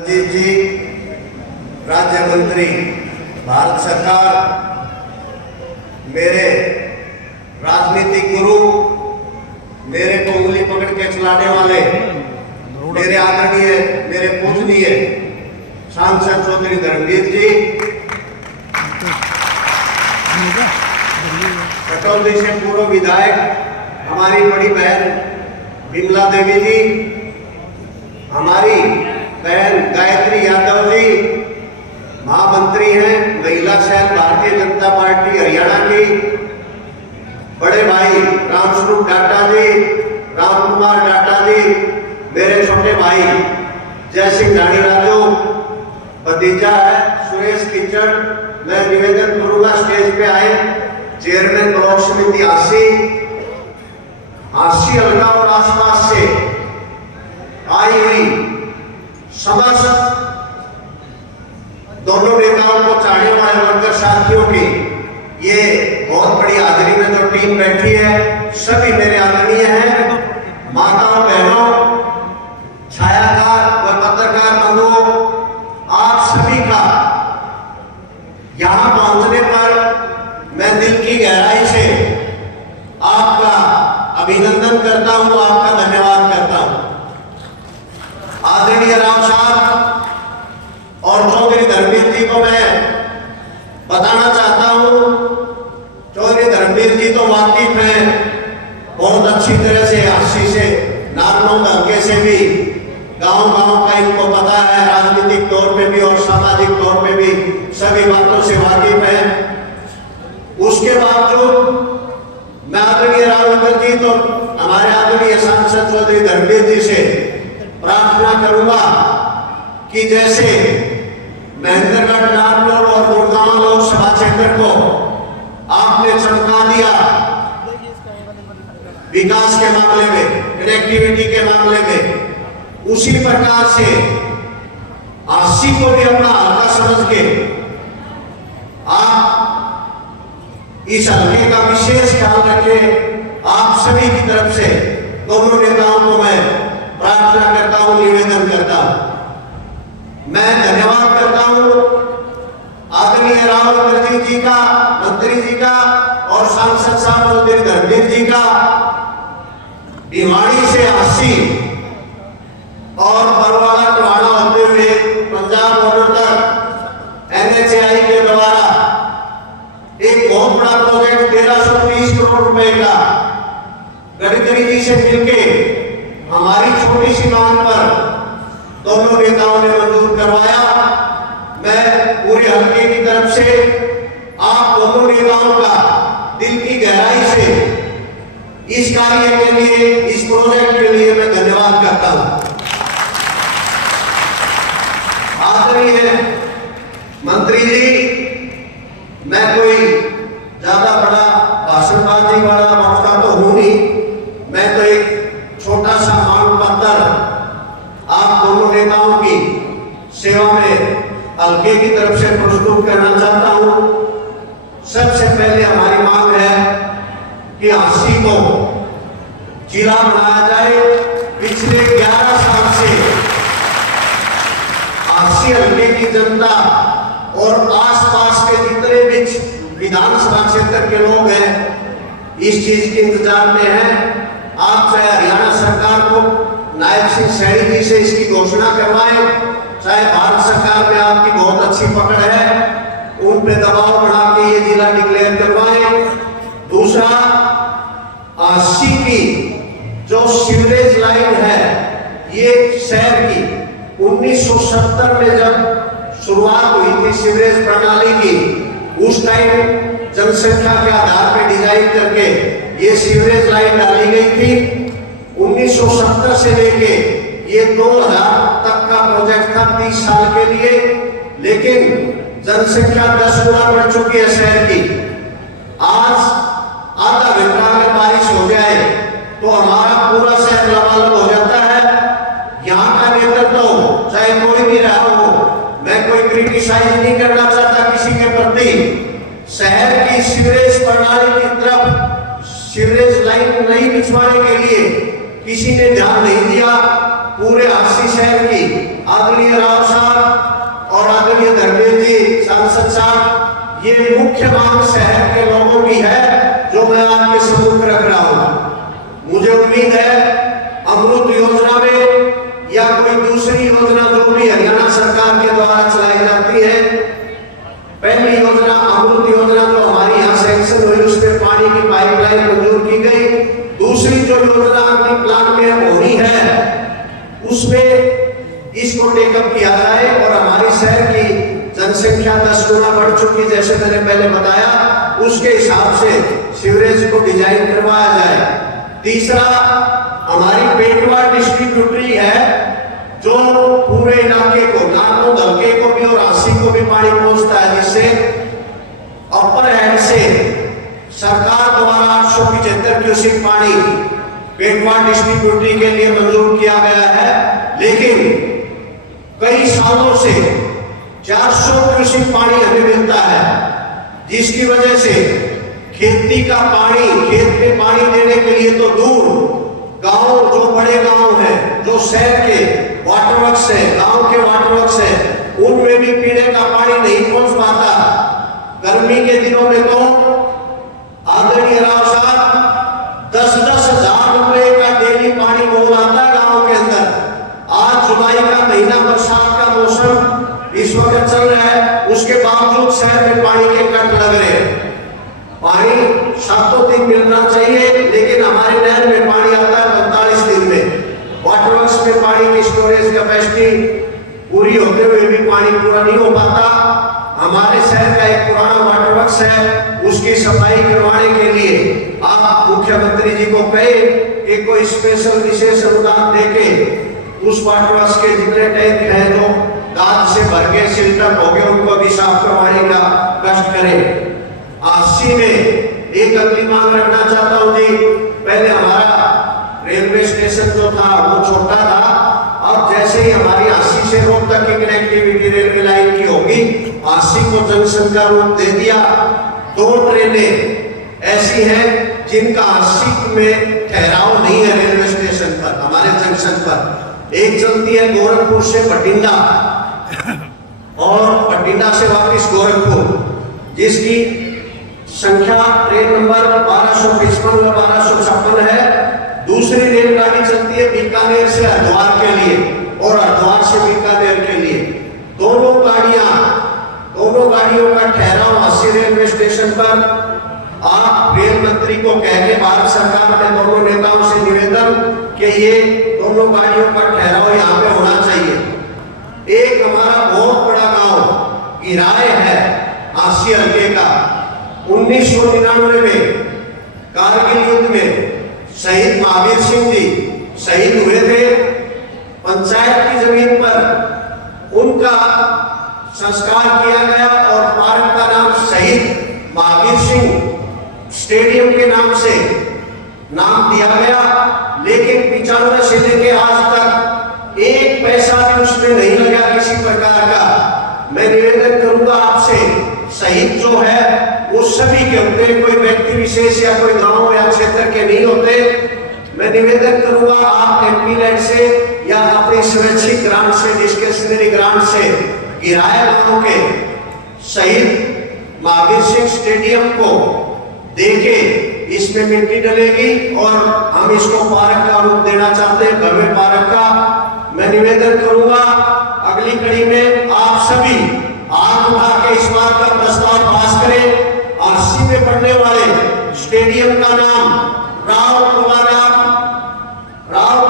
जी, राज्य मंत्री, भारत सरकार, मेरे राजनीतिक गुरु, मेरे को उंगली पकड़ के चलाने वाले, मेरे आदरणीय, मेरे पूजनीय सांसद चौधरी धर्मवीर जी, कटौती से पूर्व विधायक हमारी बड़ी बहन विमला देवी जी, हमारी बहन गायत्री यादव जी, महामंत्री हैं महिला सेल भारतीय जनता पार्टी हरियाणा की, बड़े भाई रामस्वरूप डाटा जी, राम कुमार डाटा जी, मेरे छोटे भाई जय सिंह धानी राजू, भतीजा है सुरेश किचन, मैं निवेदन करूंगा स्टेज पे आए चेयरमैन ब्लॉक समिति आसी अलगा और आसपास से आई हुई समस्त दोनों नेताओं को चाहने वाले वर्कर साथियों की ये बहुत बड़ी हाजिरी में जो टीम बैठी है, सभी मेरे आदरणीय हैं, माताओं बहनों, छायाकार व पत्रकार बंधुओं, आप सभी का यहां पहुंचने पर मैं दिल की गहराई से आपका अभिनंदन करता हूं, आपका धन्यवाद करता हूं। आदरणीय राम साहब और चौधरी धर्मवीर जी को मैं बताना चाहता हूं, चौधरी धर्मवीर जी तो वाकिफ हैं बहुत अच्छी तरह से अस्सी से नारनौल हल्के से भी, गांव-गांव का इनको पता है, राजनीतिक तौर पे भी और सामाजिक तौर पे भी सभी बातों से वाकिफ हैं। उसके बावजूद मैं आदरणीय रामचंद्र जी तो हमारे आदरणीय सांसद चौधरी धर्मवीर जी से प्रार्थना करूंगा कि जैसे महेंद्रगढ़, नारनौल और गुड़गांव लोकसभा क्षेत्र को आपने चमका दिया विकास के मामले में, कनेक्टिविटी के मामले में, उसी प्रकार से आसी को भी अपना हल्का समझ के आप इस हल्के का विशेष ख्याल रखें। आप सभी की तरफ से दोनों नेताओं को मैं प्रार्थना करता हूं, निवेदन करता हूं। मैं धन्यवाद करता हूं आदरणीय रामचंद्र जी का, मंत्री जी का और सांसद साहब चौधरी धर्मवीर जी का, भिवाड़ी से आसी और बरवाला टोहाना होते हुए पंजाब बॉर्डर तक NHAI के द्वारा एक बहुत बड़ा प्रोजेक्ट 1330 करोड़ रुपए का गडकरी जी से मिलके हमारी छोटी सी मांग पर दोनों नेताओं ने मंजूर करवाया। मैं पूरे हल्के की तरफ से आप दोनों नेताओं का दिल की गहराई से इस कार्य के लिए, इस प्रोजेक्ट के लिए मैं धन्यवाद करता हूं। आदरणीय मंत्री जी, मैं कोई ज्यादा बड़ा भाषणबाजी वाला वक्ता तो हूं नहीं, मैं तो एक छोटा सा मांग पत्र आप दोनों नेताओं की सेवा में हल्के की तरफ से प्रस्तुत करना चाहता हूं। सबसे पहले हमारी मांग है कि आसी को जिला बनाया जाए। पिछले 11 साल से आसी हल्के की जनता और आसपास के जितने भी विधानसभा क्षेत्र के लोग हैं इस चीज के इंतजार में हैं। आप चाहे हरियाणा सरकार को नायब सिंह सैनी जी से इसकी घोषणा करवाएं, चाहे भारत सरकार में आपकी बहुत अच्छी पकड़ है, उन पे दबाव बना के ये जिला डिक्लेयर करवाएं। दूसरा, आसी की जो सीवरेज लाइन है ये शहर की 1970 में जब शुरुआत हुई थी सीवरेज प्रणाली की, उस टाइम जनसंख्या के आधार पर डिजाइन करके ये सीवरेज लाइन डाली गई थी। 1970 से लेके ये 2000 तक का प्रोजेक्ट था 30 साल के लिए, लेकिन जनसंख्या 10 गुना बढ़ चुकी है शहर की। आज आधा घंटा अगर बारिश हो जाए तो हमारा पूरा शहर लबालब हो जाता है। यहाँ का नेतृत्व चाहे कोई भी रहा हो, मैं कोई क्रिटिसाइज नहीं करना चाहता किसी के प्रति, शहर की सीवरेज प्रणाली की तरफ सीवरेज लाइन नहीं बिछवाने के लिए किसी ने ध्यान नहीं दिया। पूरे आसी शहर की आदरणीय राव साहब और आदरणीय धर्मेंद्र जी सांसद साहब, ये मुख्य मांग शहर के लोगों की है जो मैं आपके सम्मुख रख रहा हूं। मुझे उम्मीद है अमृत योजना में या कोई दूसरी योजना जो भी हरियाणा सरकार के द्वारा चलाई जाती है, पहली योजना अमृत योजना जो हमारी यहाँ सैंक्शन हुई उसमें पानी की पाइपलाइन मंजूर की गई, दूसरी जो योजना अपनी प्लान में होनी है उसमें इसको टेकअप किया जाए और हमारी शहर की जनसंख्या 10 गुना बढ़ चुकी, जैसे मैंने पहले बताया, उसके हिसाब से सीवरेज को डिजाइन करवाया जाए। तीसरा, हमारी पेटवा डिस्ट्रीब्यूटरी है जो पूरे इलाके को, नागो धलके को भी और आसी को भी पानी पहुंचता है, जिससे अपर हैंड से सरकार द्वारा 875 क्यूसेक पानी पेटवा डिस्ट्रीब्यूटरी के लिए मंजूर किया गया है। लेकिन कई सालों से 400 क्यूसेक पानी हमें मिलता है, जिसकी वजह से खेती का पानी, खेत में पानी देने के लिए तो दूर गांव, जो बड़े गांव हैं, जो शहर के वाटर वर्क्स है, गांव के वाटर वर्क्स है, उनमें भी पीने का पानी नहीं पहुंच पाता। गर्मी के दिनों में तो आदरणीय राव साहब 10-10 हजार रुपए का डेली पानी मोल आता है गांव के अंदर। आज जुलाई का महीना, बरसात का मौसम इस वक्त चल रहा है, उसके बावजूद शहर में पानी के कट लग रहे हैं। पानी 7 दिन मिलना चाहिए, लेकिन हमारे नहर में पानी आता है 45 दिन में। वाटर वर्क्स में पानी की स्टोरेज कैपेसिटी पूरी होते हुए भी पानी पूरा नहीं हो पाता। हमारे शहर का एक पुराना वाटर वर्क्स है, उसकी सफाई करवाने के लिए आप मुख्यमंत्री जी को कहे कि कोई स्पेशल विशेष अनुदान देके उस वाटर वर्क्स के जितने टैंक हैं जो गाद से भर के सिल्टर हो गए, उनको भी साफ करवाने का कष्ट करें। आसी में एक अगली मांग रखना चाहता हूं जी। पहले हमारा रेलवे स्टेशन जो था वो छोटा था, अब जैसे ही हमारी आसी से रोड तक की कनेक्टिविटी रेलवे लाइन की होगी, आसी को जंक्शन का रूप दे दिया। 2 ट्रेनें ऐसी हैं जिनका आसी में ठहराव नहीं है रेलवे स्टेशन पर, हमारे जंक्शन पर। एक चलती है गोरखपुर से बठिंडा और बठिंडा से वापस गोरखपुर, जिसकी संख्या ट्रेन नंबर 1255 व 1256 है। दूसरी रेलगाड़ी चलती है बीकानेर से हरिद्वार के लिए और हरिद्वार से बीकानेर के लिए। दोनों गाड़ियों का ठहराव आसी रेलवे स्टेशन पर। आप रेल मंत्री को कह के भारत सरकार ने दोनों नेताओं से निवेदन कि ये दोनों गाड़ियों का ठहराव यहाँ पे होना चाहिए। एक हमारा बहुत बड़ा गांव गिराए है आसी हल्के का, 1999 में कारगिल युद्ध में शहीद महावीर सिंह जी शहीद हुए थे। पंचायत की जमीन पर उनका संस्कार किया गया और पार्क का नाम शहीद महावीर सिंह स्टेडियम के नाम से नाम दिया गया। लेकिन 95 से लेके आज तक 1 पैसा भी उसमें नहीं लगा किसी प्रकार का। मैं निवेदन करूंगा आपसे, शहीद जो है वो सभी के होते हैं, कोई व्यक्ति विशेष या कोई गांव या क्षेत्र के नहीं होते। मैं निवेदन करूंगा आप एमपी लैंड से या अपनी सुरक्षित ग्रांट से, डिस्क्रिशनरी ग्रांट से गिराए गांव के शहीद महावीर सिंह स्टेडियम को देके इसमें मिट्टी डलेगी और हम इसको पार्क का रूप देना चाहते हैं, भव्य पार्क का। मैं निवेदन करूंगा अगली कड़ी में आप सभी हाथ उठा के इस बात का प्रस्ताव पास करें। आरसी में पड़ने वाले स्टेडियम का नाम राव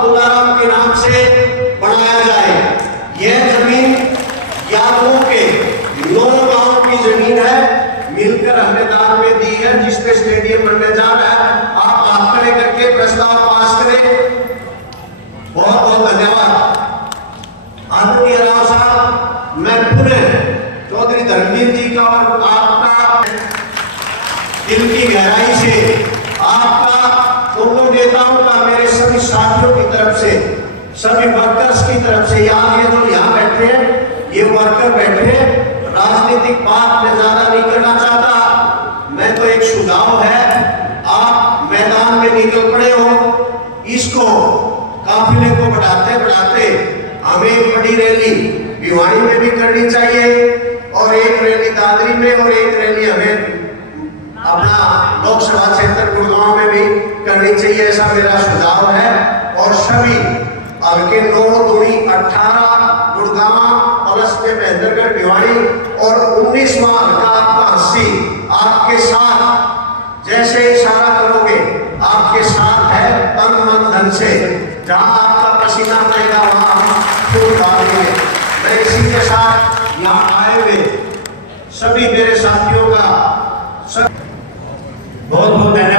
तुलाराम के नाम से बनाया जाए। यह जमीन यादवों के 9 गांव की जमीन है, मिलकर हमने दान में दी है, जिसपे स्टेडियम बनने जा रहा है। आप हाथ खड़े करके प्रस्ताव पास करें। बहुत बहुत धन्यवाद। आदरणीय राव साहब, मैं पुनः चौधरी धर्मवीर जी का और आपका दिल की गहराई से, आपका दोनों नेताओं का, मेरे सभी साथियों की तरफ से, सभी वर्कर्स की तरफ से, यहाँ ये जो यहाँ बैठे हैं ये वर्कर बैठे हैं, राजनीतिक बात में ज्यादा नहीं करना चाहता। मैं तो एक सुझाव है, आप मैदान में निकल पड़े हो, इसको काफिले को बढ़ाते बढ़ाते हमें एक बड़ी रैली भिवानी में भी करनी चाहिए और एक रैली दादरी में और एक रैली हमें अपना लोकसभा क्षेत्र गुड़गांव में भी करनी चाहिए, ऐसा मेरा सुझाव है। और सभी अब के 9 दूनी 18 गुड़गांव प्लस में महेंद्रगढ़ भिवानी और 19वां हल्का आपका 80 आपके साथ, जैसे इशारा करोगे आपके साथ है तन मन धन से, जहां आपका पसीना बहेगा वहां हम फूल डालेंगे। मैं इसी के साथ यहाँ आए हुए सभी मेरे साथियों का बहुत बहुत धन्यवाद।